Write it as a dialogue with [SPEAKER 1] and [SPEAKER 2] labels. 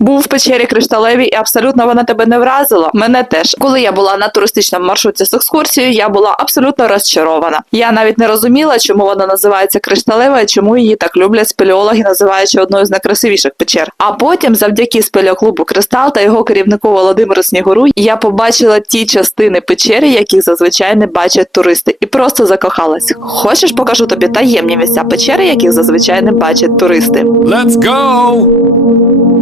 [SPEAKER 1] Був в печері кришталевій і абсолютно вона тебе не вразила. Мене теж. Коли я була на туристичному маршруті з екскурсією, я була абсолютно розчарована. Я навіть не розуміла, чому вона називається кришталева і чому її так люблять спелеологи, називаючи одною з найкрасивіших печер. А потім, завдяки спелеоклубу Кристал та його керівнику Володимиру Снігуру, я побачила ті частини печери, яких зазвичай не бачать туристи, і просто закохалась. Хочеш, покажу тобі таємні місця печери, яких зазвичай не бачать туристи.
[SPEAKER 2] Let's go!